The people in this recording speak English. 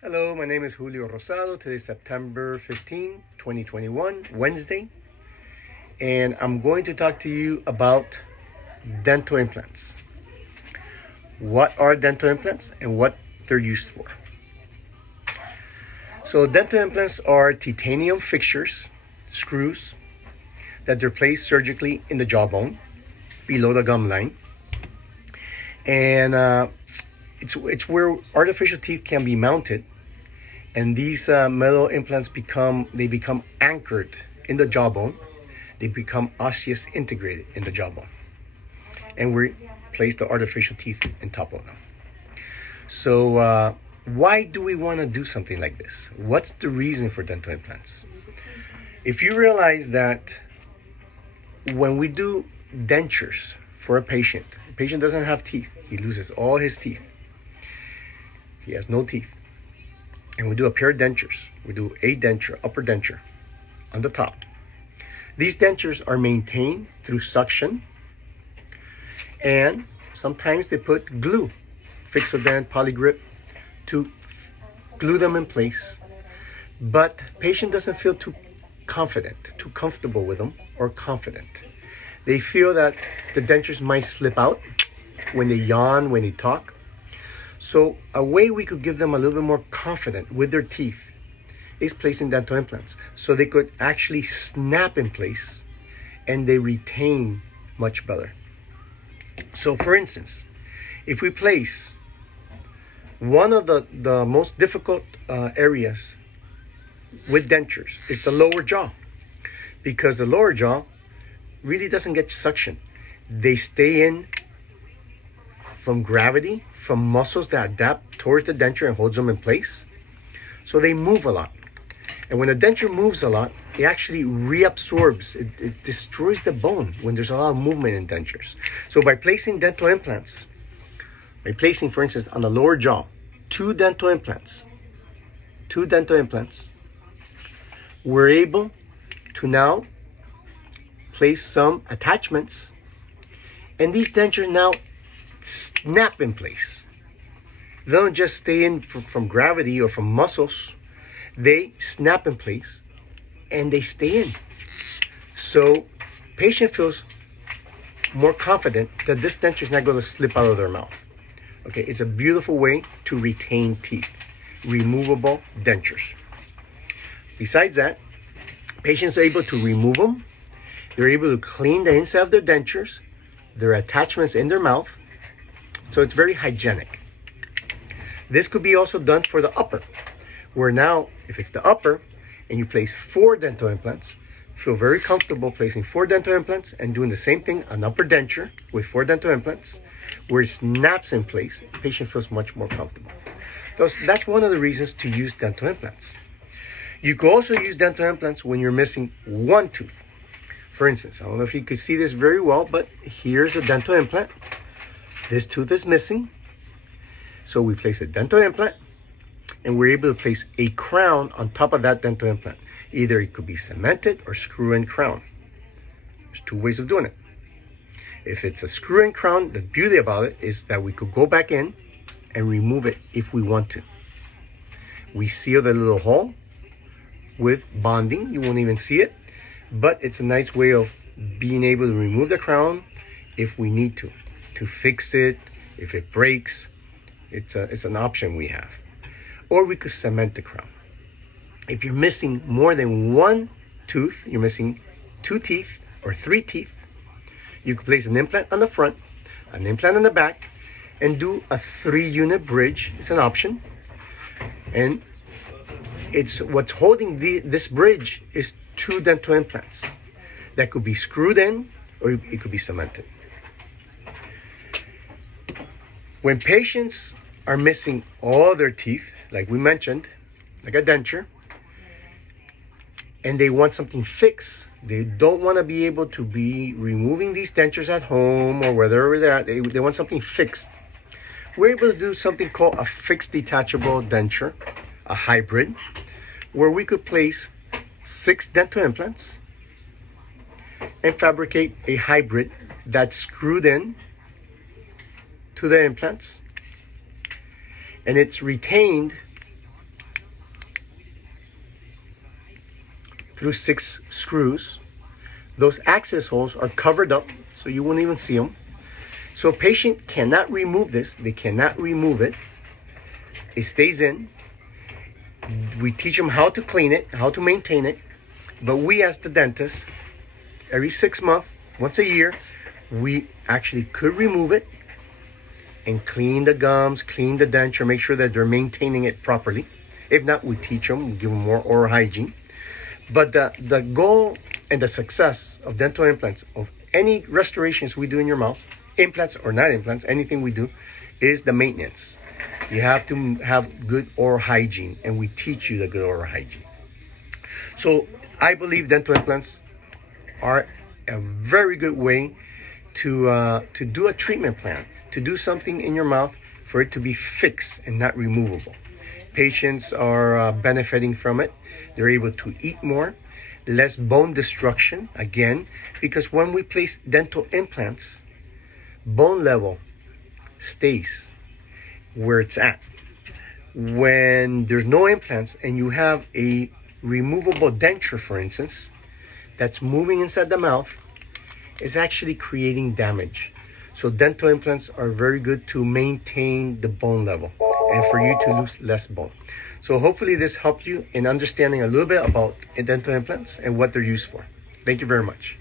Hello, my name is Julio Rosado. Today is September 15, 2021, Wednesday. And I'm going to talk to you about dental implants. What are dental implants and what they're used for? So dental implants are titanium fixtures, screws, that they're placed surgically in the jawbone, below the gum line. And it's where artificial teeth can be mounted, and these metal implants become anchored in the jawbone. They become osseous integrated in the jawbone, and we place the artificial teeth on top of them. So why do we want to do something like this? What's the reason for dental implants? If you realize that when we do dentures for a patient, the patient doesn't have teeth. He loses all his teeth. He has no teeth. And we do a pair of dentures. We do a denture, upper denture, on the top. These dentures are maintained through suction, and sometimes they put glue, Fixodent, Polygrip, to glue them in place. But patient doesn't feel too confident, too comfortable with them, or confident. They feel that the dentures might slip out when they yawn, when they talk. So a way we could give them a little bit more confident with their teeth is placing dental implants, so they could actually snap in place and they retain much better. So for instance, if we place one of the most difficult areas with dentures is the lower jaw, because the lower jaw really doesn't get suction. They stay in from gravity, from muscles that adapt towards the denture and holds them in place. So they move a lot. And when the denture moves a lot, it actually reabsorbs, it destroys the bone when there's a lot of movement in dentures. So by placing dental implants, for instance, on the lower jaw, two dental implants, we're able to now place some attachments, and these dentures now snap in place. They don't just stay in from gravity or from muscles. They snap in place and they stay in. So patient feels more confident that this denture is not going to slip out of their mouth. Okay, it's a beautiful way to retain teeth. Removable dentures. Besides that, patients are able to remove them. They're able to clean the inside of their dentures, their attachments in their mouth. So it's very hygienic. This could be also done for the upper, where now, if it's the upper and you place 4 dental implants, feel very comfortable placing 4 dental implants and doing the same thing, an upper denture with 4 dental implants, where it snaps in place, the patient feels much more comfortable. That's one of the reasons to use dental implants. You could also use dental implants when you're missing one tooth. For instance, I don't know if you could see this very well, but here's a dental implant. This tooth is missing. So we place a dental implant, and we're able to place a crown on top of that dental implant. Either it could be cemented or screw-in crown. There's 2 ways of doing it. If it's a screw-in crown, the beauty about it is that we could go back in and remove it if we want to. We seal the little hole with bonding. You won't even see it, but it's a nice way of being able to remove the crown if we need to fix it, if it breaks. It's an option we have. Or we could cement the crown. If you're missing more than one tooth, you're missing 2 teeth or 3 teeth, you could place an implant on the front, an implant on the back, and do a 3-unit bridge. It's an option. And it's what's holding this bridge is 2 dental implants that could be screwed in or it could be cemented. When patients are missing all their teeth, like we mentioned, like a denture, and they want something fixed, they don't want to be able to be removing these dentures at home or wherever they're at, they want something fixed. We're able to do something called a fixed detachable denture, a hybrid, where we could place 6 dental implants and fabricate a hybrid that's screwed in to the implants, and it's retained through 6 screws. Those access holes are covered up so you won't even see them. So a patient cannot remove this. They cannot remove it. It stays in. We teach them how to clean it, how to maintain it. But we as the dentist, every 6 months, once a year, we actually could remove it and clean the gums, clean the denture, make sure that they're maintaining it properly. If not, we teach them, we give them more oral hygiene. But the goal and the success of dental implants, of any restorations we do in your mouth, implants or not implants, anything we do, is the maintenance. You have to have good oral hygiene, and we teach you the good oral hygiene. So I believe dental implants are a very good way to do a treatment plan, to do something in your mouth for it to be fixed and not removable. Patients are benefiting from it. They're able to eat more, less bone destruction, again, because when we place dental implants, bone level stays where it's at. When there's no implants and you have a removable denture, for instance, that's moving inside the mouth, is actually creating damage. So dental implants are very good to maintain the bone level and for you to lose less bone. So hopefully this helped you in understanding a little bit about dental implants and what they're used for. Thank you very much.